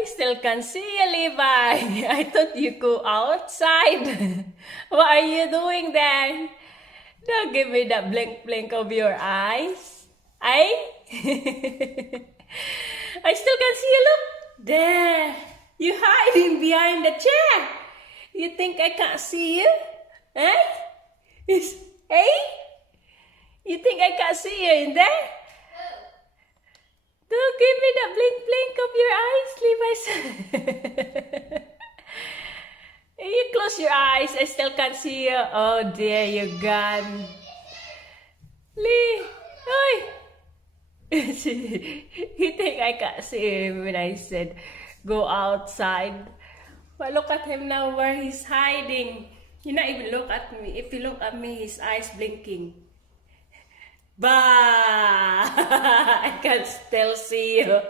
I still can see you, Levi. I thought you go outside. What are you doing there? Don't give me that blink blink of your eyes. I I still can see you. Look there. You hiding behind the chair. You think I can't see you? Eh? Hey? You think I can't see you in there? Don't give me that blink blink of your eyes, Levi. You close your eyes. I still can't see you. Oh, there you gone. Lee, oi. You think I can't see him when I said go outside? But look at him now where he's hiding. He not even look at me. If you look at me, his eyes blinking. Bah! I can still see you.